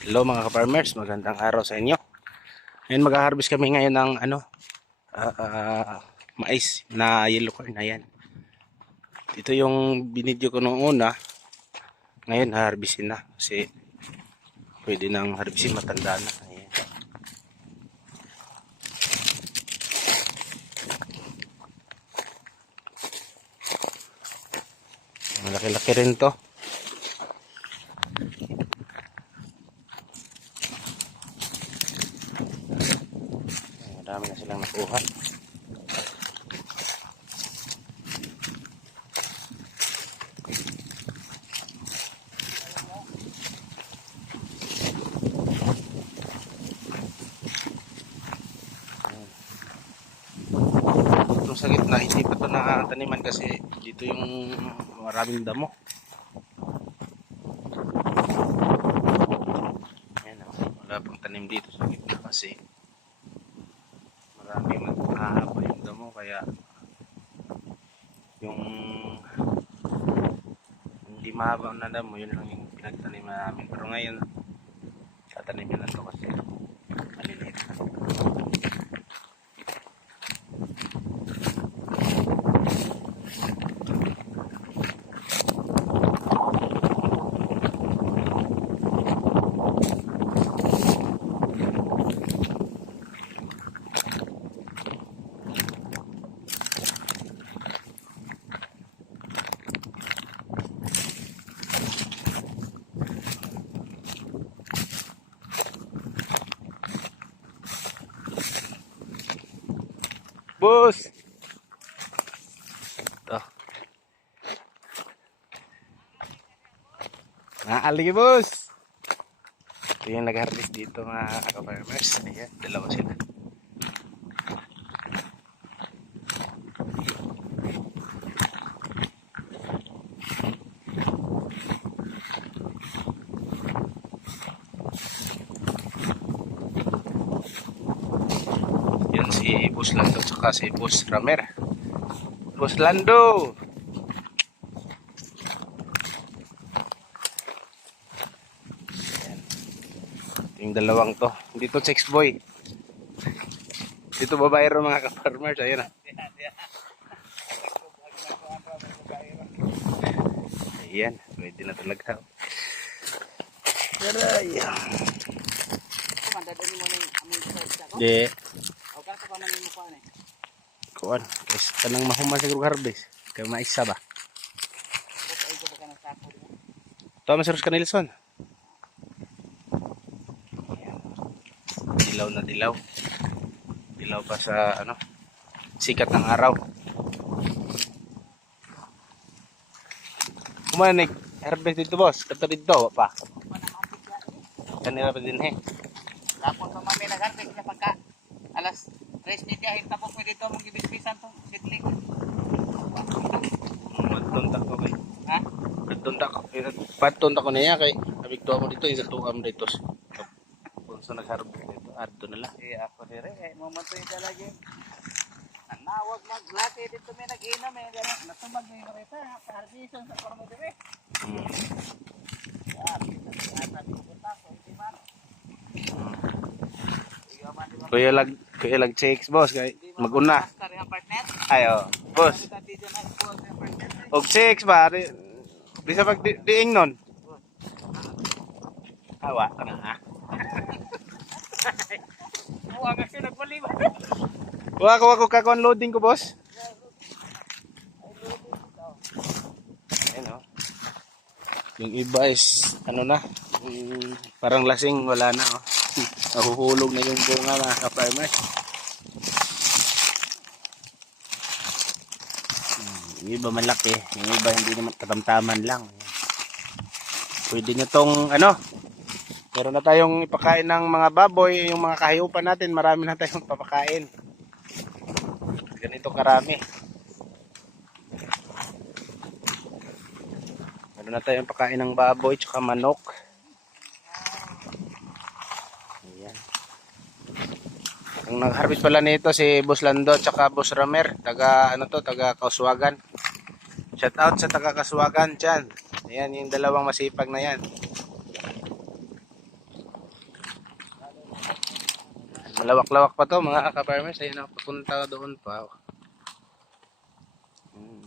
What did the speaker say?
Hello mga ka-farmers, magandang araw sa inyo. Ngayon mag-harvest kami ngayon ng ano, ah, ah, mais na yellow corn na yan. Ito yung binidyo ko noong una. Ngayon harvestin na kasi pwede nang harvestin matanda na. Ayan. Malaki-laki rin to. Marami na silang nakuha. Itong sa gitna, hindi pa ito nakataniman kasi dito yung maraming damo. Ayan, wala pang tanim dito sa gitna kasi marami mahaba yung damo kaya yung hindi mahaba na damo yun lang yung pinagtanim namin. Pero ngayon tatanimin na to kasi maliliit na Boss! Ito. Naaligi, boss! Ito yung nag-harvest dito mga ka-farmers. Ayan, dalawa sila. Yan si Boss Lando at si Boss Ramer. Boss Lando! Yung dalawang to. Dito sex boy. Dito babayro mga ka-farmers. Ayan ah. Ayan. Pwede na talaga. Aray. Kumanda din mo ng aming sa ko. Di. O ka sa pamanin mo pa ni. Kuan. Kasi kanang mahuman siguro harvest. Kaya maisa ba? Ang Sir Canilson. Dilaw na dilaw. Dilaw pa sa ano sikat ng araw. Kumanig harvest dito boss. Kato dito pa. Kanila pa din eh. Tapos sa mami nag-harvest niya pagka alas 3 media hin tapos mo dito mong gibisbisan tong sitling. Matunta ko kay. Ha? Matunta ko. Patunta ko niya kay abigto mo dito isa tuam dito. Kung sa nag-harvest dito, arto na lang. Eh ako dire eh momento ito lagi. Nanawag maglati dito may nag-inom eh ganun. Natumag may marita harvestan sa kormo dire. Hmm. Ah? Kuya lag kuya lag checks boss kay maguna. Ayo, boss. Yung partner. Og six ba? Di, di sa pag di, diing nun. Awa na ha. Buwa kasi nagpaliban. Wa ko ako kako loading ko boss. Ayun oh. Yung iba is ano na, parang lasing wala na oh. Nahuhulog na yung bunga mga ka-farmers. Hmm, Yung iba malaki, yung iba hindi naman katamtaman lang. Pwede nyo tong ano, meron na tayong ipakain ng mga baboy, yung mga kahayupan natin, marami na tayong papakain. Ganito karami. Meron na tayong pakain ng baboy tsaka manok. Ang nag-harvest pala nito si Boss Lando at saka Boss Ramer, taga ano to, taga Kauswagan. Shout out sa taga Kauswagan diyan. Ayan yung dalawang masipag na 'yan. Malawak-lawak pa to mga ka-farmers. Ayun ako, papunta doon pa. Oh. Hmm.